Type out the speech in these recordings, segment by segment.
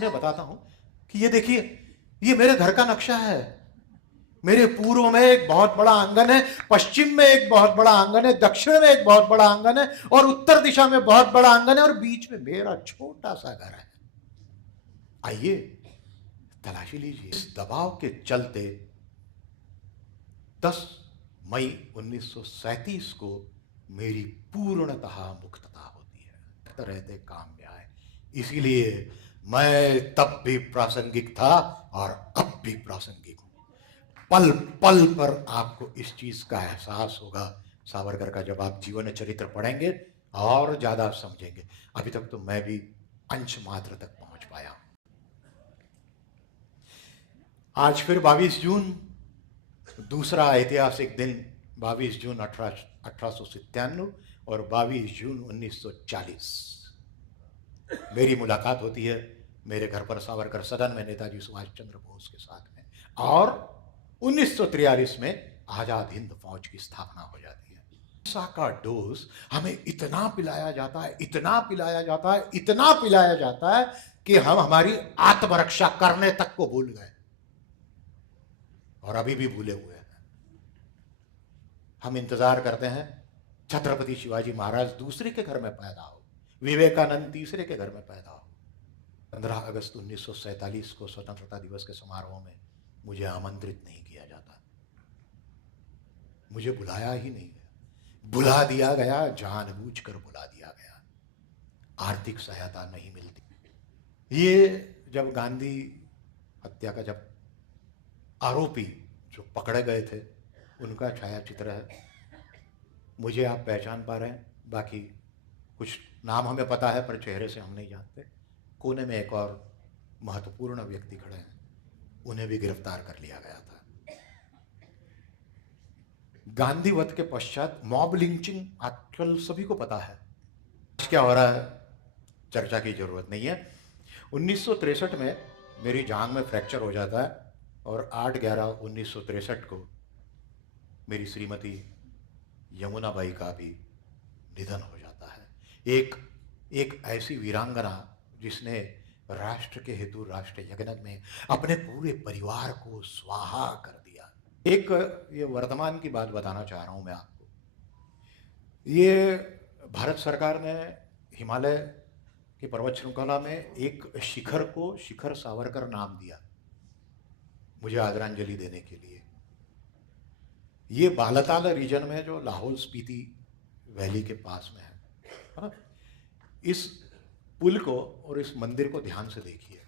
मैं बताता हूं कि ये देखिए, ये मेरे घर का नक्शा है। मेरे पूर्व में एक बहुत बड़ा आंगन है, पश्चिम में एक बहुत बड़ा आंगन है, दक्षिण में एक बहुत बड़ा आंगन है और उत्तर दिशा में बहुत बड़ा आंगन है और बीच में मेरा छोटा सा घर है। आइए तलाशी लीजिए। इस दबाव के चलते 10 मई 1937 को मेरी पूर्णतः मुक्तता होती है। रहते काम में आए, इसीलिए मैं तब भी प्रासंगिक था और अब भी प्रासंगिक हूं। पल पल पर आपको इस चीज का एहसास होगा सावरकर का, जब आप जीवन चरित्र पढ़ेंगे और ज्यादा समझेंगे। अभी तक तो मैं भी अंश मात्र तक पहुंच पाया। आज फिर 22 जून, दूसरा ऐतिहासिक दिन, 22 जून 1897 और 22 जून 1940 मेरी मुलाकात होती है मेरे घर पर सावरकर सदन में नेताजी सुभाष चंद्र बोस के साथ में, और 1943 में आजाद हिंद फौज की स्थापना हो जाती है। नशा का डोज हमें इतना पिलाया जाता है, इतना पिलाया जाता है, इतना पिलाया जाता है कि हम हमारी आत्मरक्षा करने तक को भूल गए और अभी भी भूले हुए हैं। हम इंतजार करते हैं छत्रपति शिवाजी महाराज दूसरे के घर में पैदा हो, विवेकानंद तीसरे के घर में पैदा हो। 15 अगस्त 1947 को स्वतंत्रता दिवस के समारोह में मुझे आमंत्रित नहीं किया जाता, मुझे बुलाया ही नहीं गया। बुला दिया गया, जानबूझकर बुला दिया गया। आर्थिक सहायता नहीं मिलती। ये जब गांधी हत्या का जब आरोपी जो पकड़े गए थे उनका छायाचित्र है। मुझे आप पहचान पा रहे हैं, बाकी कुछ नाम हमें पता है पर चेहरे से हम नहीं जानते। कोने में एक और महत्वपूर्ण व्यक्ति खड़े हैं, उन्हें भी गिरफ्तार कर लिया गया था। गांधी वध के पश्चात मॉब लिंचिंग आजकल सभी को पता है। क्या हो रहा है चर्चा की जरूरत नहीं है। 1963 में मेरी जांघ में फ्रैक्चर हो जाता है और 8/11/1963 को मेरी श्रीमती यमुनाबाई का भी निधन हो जाता है। एक ऐसी वीरांगना जिसने राष्ट्र के हेतु राष्ट्र यज्ञ में अपने पूरे परिवार को स्वाहा कर दिया। एक ये वर्तमान की बात बताना चाह रहा हूं मैं आपको। ये भारत सरकार ने हिमालय की पर्वत श्रृंखला में एक शिखर को शिखर सावरकर नाम दिया मुझे आदरांजलि देने के लिए। ये बालताल रीजन में जो लाहौल स्पीति वैली के पास में है ना। इस पुल को और इस मंदिर को ध्यान से देखिए।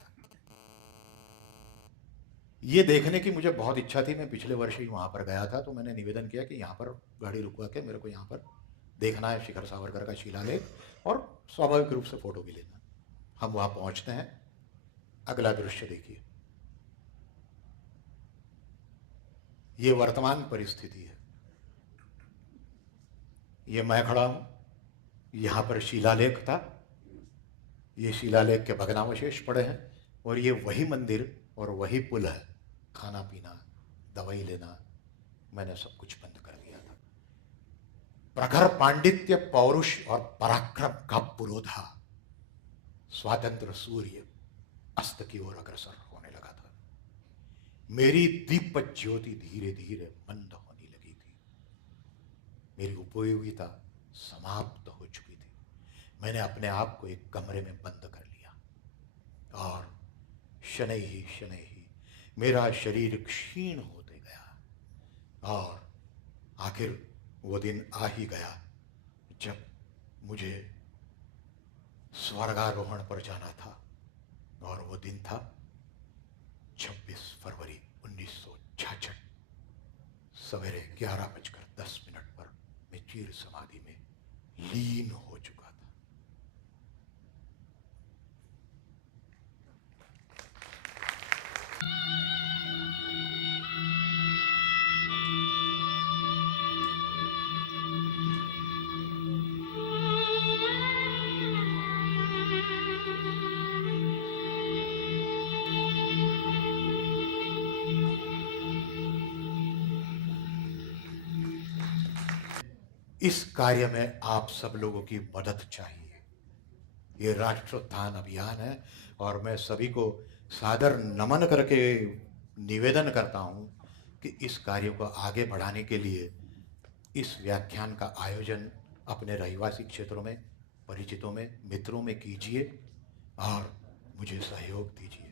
ये देखने की मुझे बहुत इच्छा थी। मैं पिछले वर्ष ही वहां पर गया था, तो मैंने निवेदन किया कि यहाँ पर गाड़ी रुकवा के मेरे को यहाँ पर देखना है शिखर सावरकर का शिलालेख, और स्वाभाविक रूप से फोटो भी लेना। हम वहां पहुंचते हैं। अगला दृश्य देखिए। ये वर्तमान परिस्थिति है। ये मैं खड़ा हूं, यहां पर शिलालेख था, ये शिलालेख के भग्नावशेष पड़े हैं, और ये वही मंदिर और वही पुल है। खाना पीना, दवाई लेना, मैंने सब कुछ बंद कर दिया था। प्रखर पांडित्य, पौरुष और पराक्रम का पुरोधा स्वातंत्र सूर्य अस्त की ओर अग्रसर होने लगा था। मेरी दीप ज्योति धीरे धीरे मंद होने लगी थी। मेरी उपयोगिता समाप्त हो चुकी थी। मैंने अपने आप को एक कमरे में बंद कर लिया और शनै ही मेरा शरीर क्षीण होते गया। और आखिर वो दिन आ ही गया जब मुझे स्वर्गारोहण पर जाना था, और वो दिन था 26 फरवरी 1966 सवेरे 11:10 पर मैं चीर समाधि में लीन हो चुका था। इस कार्य में आप सब लोगों की मदद चाहिए। ये राष्ट्रोत्थान अभियान है और मैं सभी को सादर नमन करके निवेदन करता हूँ कि इस कार्य को आगे बढ़ाने के लिए इस व्याख्यान का आयोजन अपने रहिवासी क्षेत्रों में, परिचितों में, मित्रों में कीजिए और मुझे सहयोग दीजिए।